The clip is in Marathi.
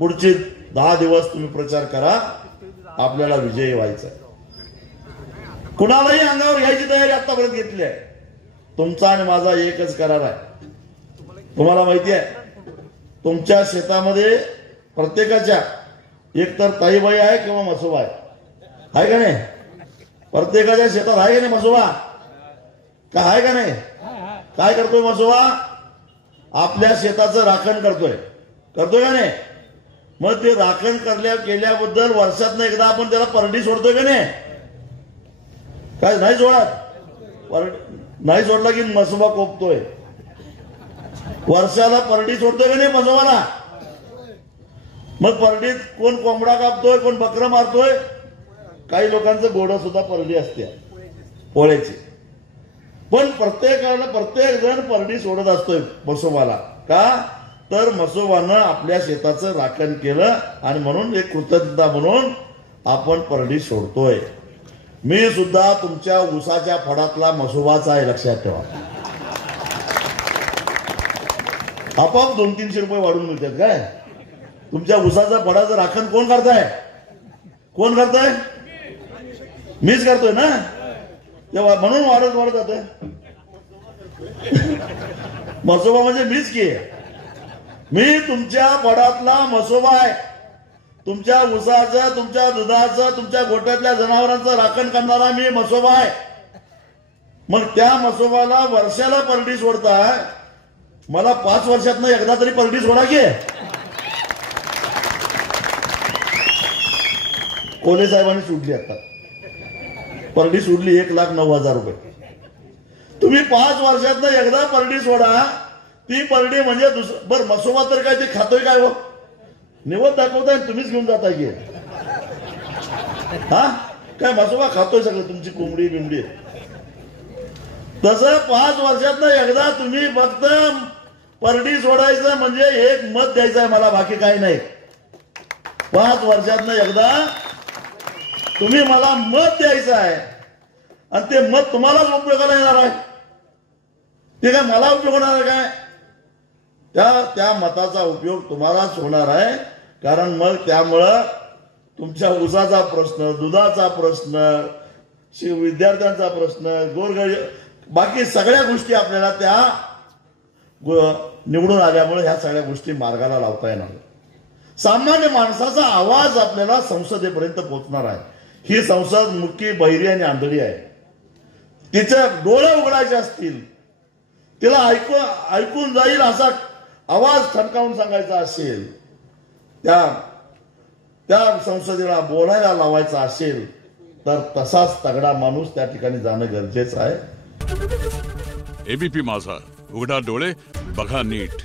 पुढचे 10 दिवस तुम्ही प्रचार करा, आपल्याला विजयी व्हायचा आहे. कुणालाही अंगावर घ्यायची तयारी आतापर्यंत घेतली आहे. तुमचा आणि माझा एकच करार आहे. तुम्हाला माहिती आहे, तुमच्या शेतामध्ये प्रत्येकाच्या एकतर ताईबाई आहे किंवा मसोबा आहे का नाही? प्रत्येकाच्या शेतात आहे का नाही मसोबा? का आहे का नाही? काय करतोय मसोबा? आपल्या शेताचं राखण करतोय का नाही? मग ते राखण केल्याबद्दल वर्षातनं एकदा आपण त्याला परडी सोडतोय का नाही? काय नाही सोडत? नाही सोडला की मसोबा कोपतोय. वर्षाला परडी सोडतोय का नाही मसोबाला? मग परडीत कोण कोंबडा कापतोय, कोण बकरं मारतोय. काही लोकांचं घोडं सुद्धा परडी असते पोळ्याची. पण प्रत्येक जण परडी सोडत असतोय मसोबाला. का तर मसोबानं आपल्या शेताचं राखण केलं आणि म्हणून एक कृतज्ञता म्हणून आपण परडी सोडतोय. मी सुद्धा तुमच्या ऊसाच्या फडातला मसोबाच आहे, लक्षात ठेवा. आपोआप 200-300 रुपये वाढून मिळतात काय? तुमच्या ऊसाच्या फडाचं राखण कोण करताय? कोण करताय? मीच करतोय ना. तेव्हा म्हणून वाढत जातोय. मसोबा म्हणजे मीच की. मी तुमच्या फडातला मसोबा आहे. तुमच्या ऊसाचं, तुमच्या दुधाचं, तुमच्या गोठ्यातल्या जनावरांचं राखण करणारा मी मसोबा आहे. मग त्या मसोबाला वर्षाला परडी सोडताय, मला 5 वर्षातनं एकदा तरी परडी सोडा की. कोले साहेबांनी सोडली, आता परडी सोडली 1,09,000 रुपये. तुम्ही 5 वर्षातनं एकदा परडी सोडा. ती परडी म्हणजे बरं मसोबा तर काय ते खातोय काय हो? निवड दाखवताय तुम्हीच घेऊन जाताय की. हा काय मसोबा खातोय सगळं, तुमची कोंबडी बिंबडी. तसं 5 वर्षातनं एकदा तुम्ही फक्त परडी सोडायचं म्हणजे एक मत द्यायचं आहे मला, बाकी काही नाही. 5 वर्षातनं एकदा तुम्ही मला मत द्यायचं आहे आणि ते मत तुम्हालाच उपयोगाला येणार आहे. ते काय मला उपयोग होणार आहे काय? त्या मताचा उपयोग तुम्हालाच होणार आहे. कारण मग त्यामुळं तुमच्या ऊसाचा प्रश्न, दुधाचा प्रश्न, विद्यार्थ्यांचा प्रश्न, गोरगरीब बाकी सगळ्या गोष्टी आपल्याला त्या निवडून आल्यामुळे ह्या सगळ्या गोष्टी मार्गाला लावता येणार. सामान्य माणसाचा आवाज आपल्याला संसदेपर्यंत पोहोचणार आहे. ही संसद मुख्य बहिरी आणि आंधळी आहे. तिचे डोळे उघडायचे असतील, तिला ऐकून जाईल असा आवाज ठणकावून सांगायचा असेल, त्या संसदेला बोलायला लावायचा असेल तर तसाच तगडा माणूस त्या ठिकाणी जाणं गरजेचं आहे. एबीपी माझा, उघडा डोळे बघा नीट.